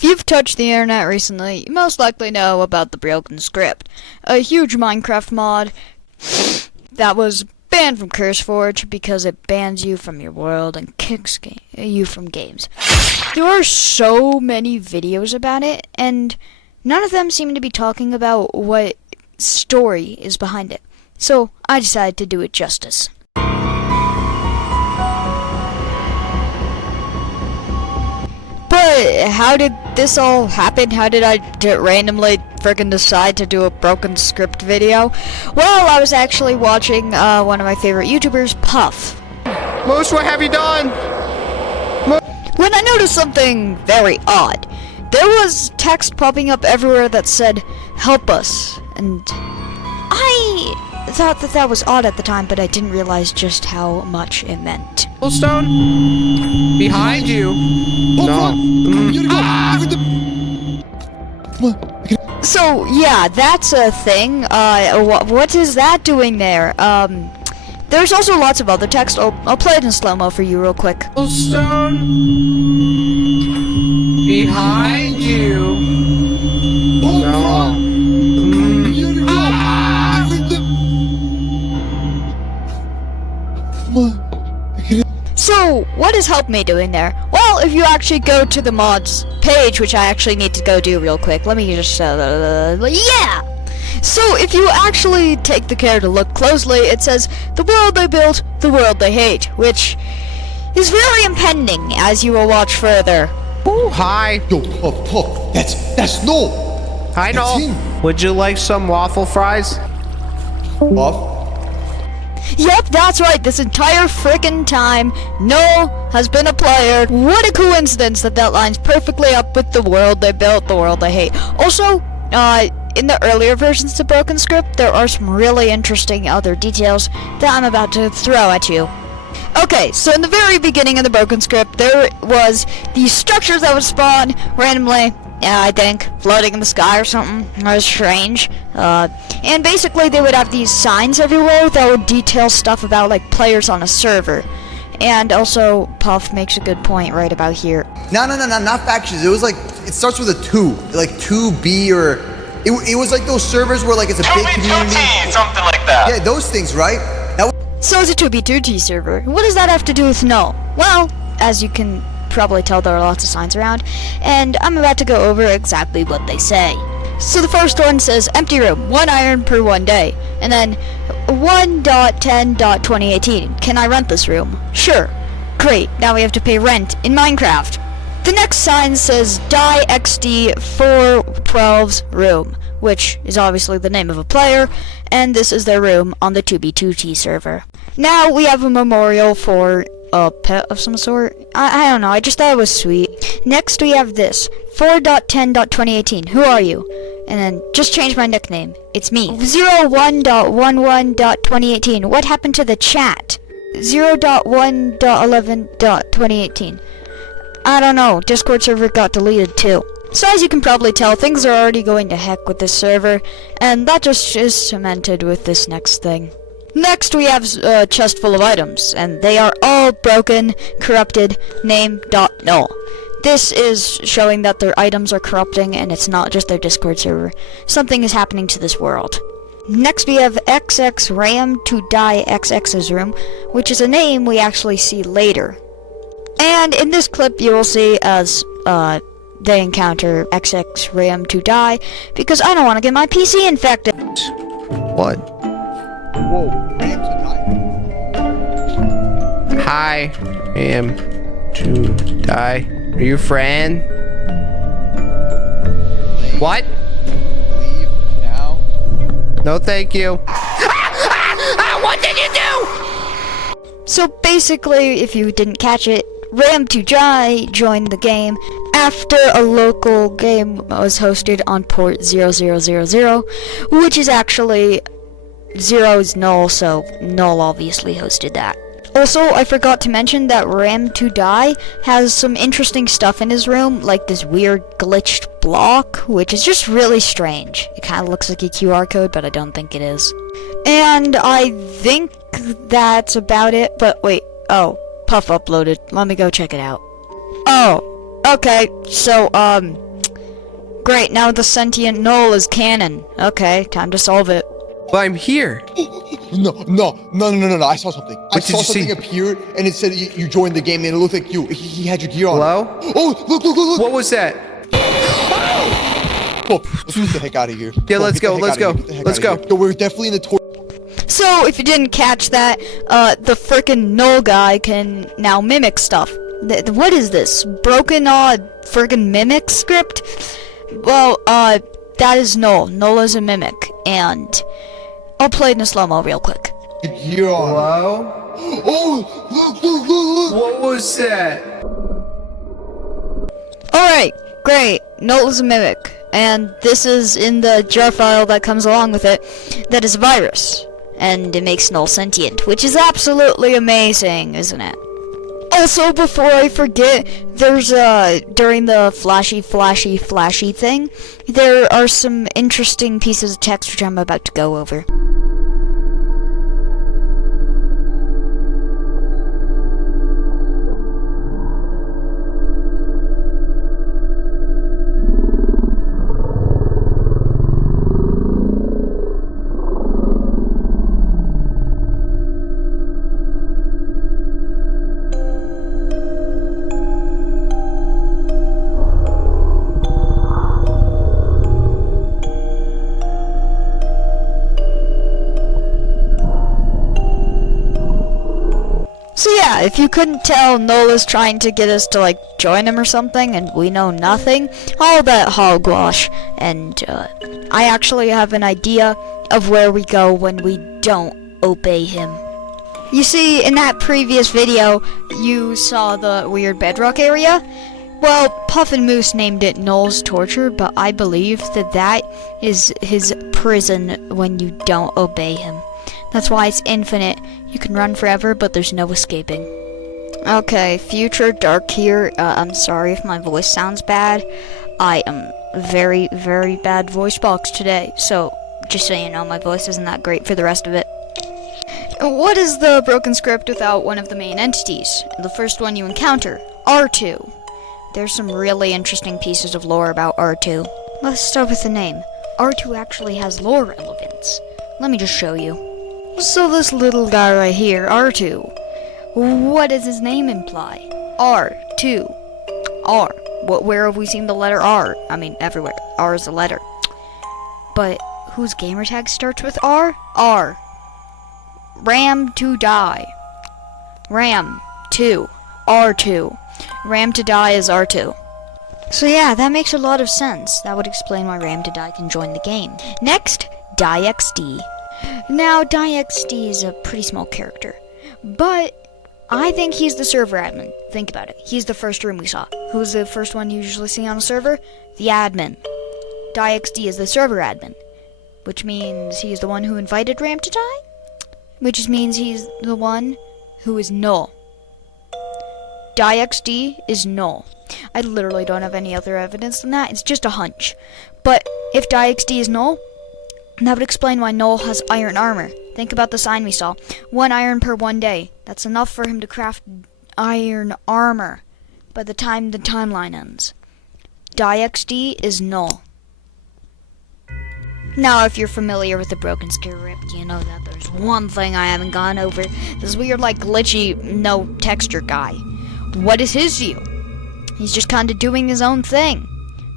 If you've touched the internet recently, you most likely know about the Broken Script, a huge Minecraft mod that was banned from CurseForge because it bans you from your world and kicks you from games. There are so many videos about it, and none of them seem to be talking about what story is behind it. So I decided to do it justice. But how did this all happen? How did I randomly frickin' decide to do a Broken Script video? Well, I was actually watching one of my favorite YouTubers, Puff. Moose, what have you done? When I noticed something very odd. There was text popping up everywhere that said, "Help us," and I thought that was odd at the time, but I didn't realize just how much it meant. Stone? Behind you. No. So, yeah, that's a thing. What is that doing there? There's also lots of other text. I'll play it in slow-mo for you real quick. Stone? Behind you. No. So, what is Help Me doing there? Well, if you actually go to the mods page, which I actually need to go do real quick, let me just, yeah! So, if you actually take the care to look closely, it says, "The world they built, the world they hate," which is very impending, as you will watch further. Ooh, hi. Yo, Puff, that's Noel. Hi, That's Noel. him. Would you like some waffle fries? Puff. Yep, that's right, this entire frickin' time, Noel has been a player. What a coincidence that lines perfectly up with the world they built, the world they hate. Also, in the earlier versions of Broken Script, there are some really interesting other details that I'm about to throw at you. Okay, so in the very beginning of the Broken Script, there was these structures that would spawn randomly, I think, floating in the sky or something. That was strange. And basically they would have these signs everywhere that would detail stuff about, like, players on a server. And also, Puff makes a good point right about here. No, not factions. It was like, it starts with a 2. Like 2B or... It was like those servers where, like, it's a big community. 2B2T, something like that. Yeah, those things, right? So it's a 2B2T server. What does that have to do with Null? Well, as you can probably tell, there are lots of signs around, and I'm about to go over exactly what they say. So the first one says, "Empty room, 1 iron per 1 day," and then 1.10.2018. Can I rent this room? Sure. Great, now we have to pay rent in Minecraft. The next sign says, "Die XD 412's room," which is obviously the name of a player, and this is their room on the 2B2T server. Now we have a memorial for a pet of some sort. I don't know, I just thought it was sweet. Next we have this, 4.10.2018, who are you? And then, just change my nickname, it's me. 01.11.2018, what happened to the chat? 0.1.11.2018. I don't know, Discord server got deleted too. So as you can probably tell, things are already going to heck with this server, and that just is cemented with this next thing. Next we have a chest full of items, and they are all broken, corrupted, name.null. This is showing that their items are corrupting, and it's not just their Discord server. Something is happening to this world. Next we have XX Ram to Die XX's room, which is a name we actually see later. And in this clip you will see as they encounter XX Ram to Die, because I don't want to get my PC infected. What? Whoa, Ram to die. Hi, Ram to Die. Are you a friend? What? Leave now. No, thank you. What did you do? So basically, if you didn't catch it, Ram to Die joined the game after a local game was hosted on port 0000, which is actually 0 is null, so null obviously hosted that. Also, I forgot to mention that Ram to Die has some interesting stuff in his room, like this weird glitched block, which is just really strange. It kind of looks like a QR code, but I don't think it is. And I think that's about it, but wait, Puff uploaded. Let me go check it out. Oh, okay, so, Great, now the sentient null is canon. Okay, time to solve it. Well, I'm here. No. I saw something. I did saw you see? something appear, and it said you joined the game, and it looked like you. He had your gear on. Hello? Oh, look. What was that? Oh, let's get the heck out of here. Yeah, Oh, let's get the go, heck let's outta here, go, get the heck let's outta go. here. No, we're definitely in the tour. So, if you didn't catch that, the frickin' null guy can now mimic stuff. What is this? Broken, friggin' mimic script? Well, that is null. Null is a mimic, and I'll play it in slow-mo real quick. Your gear on. Hello? Oh, look. What was that? Alright, great. Null is a mimic, and this is in the jar file that comes along with it. That is a virus, and it makes Null sentient, which is absolutely amazing, isn't it? Also, before I forget, there's, during the flashy thing, there are some interesting pieces of text which I'm about to go over. So yeah, if you couldn't tell, Null is trying to get us to, like, join him or something, and we know nothing. All that hogwash. And, I actually have an idea of where we go when we don't obey him. You see, in that previous video, you saw the weird bedrock area. Well, Puff and Moose named it Null's Torture, but I believe that that is his prison when you don't obey him. That's why it's infinite. You can run forever, but there's no escaping. Okay, Future Dark here. I'm sorry if my voice sounds bad. I am very, very bad voice box today, so just so you know, my voice isn't that great for the rest of it. What is the broken script without one of the main entities? The first one you encounter, R2. There's some really interesting pieces of lore about R2. Let's start with the name. R2 actually has lore relevance. Let me just show you. So this little guy right here, R2, what does his name imply? R2. R. Where have we seen the letter R? I mean, everywhere. R is a letter. But whose gamertag starts with R? R. Ram to die. Ram 2. R2. Ram to die is R2. So yeah, that makes a lot of sense. That would explain why Ram to die can join the game. Next, DieXD. Now, DieXD is a pretty small character, but I think he's the server admin. Think about it. He's the first room we saw. Who's the first one you usually see on a server? The admin. DieXD is the server admin, which means he's the one who invited Ram to die, which means he's the one who is Null. DieXD is Null. I literally don't have any other evidence than that. It's just a hunch. But if DieXD is Null, that would explain why Null has iron armor. Think about the sign we saw. 1 iron per 1 day. That's enough for him to craft iron armor by the time the timeline ends. DieXD is Null. Now, if you're familiar with the Broken Script, you know that there's one thing I haven't gone over. This weird, like, glitchy, no texture guy. What is his deal? He's just kinda doing his own thing.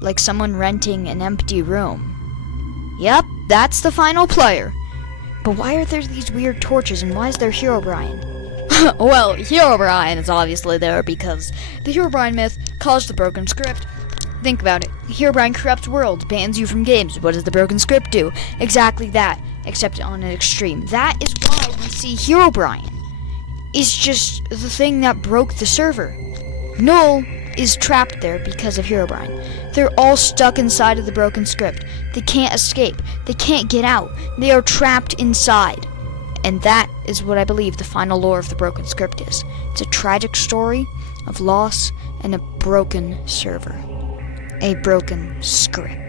Like someone renting an empty room. Yep, that's the final player. But why are there these weird torches, and why is there Herobrine? Well, Herobrine is obviously there because the Herobrine myth caused the Broken Script. Think about it. Herobrine corrupts worlds, bans you from games. What does the Broken Script do? Exactly that, except on an extreme. That is why we see Herobrine. It's just the thing that broke the server. Null is trapped there because of Herobrine. They're all stuck inside of the Broken Script. They can't escape. They can't get out. They are trapped inside. And that is what I believe the final lore of the Broken Script is. It's a tragic story of loss and a broken server. A broken script.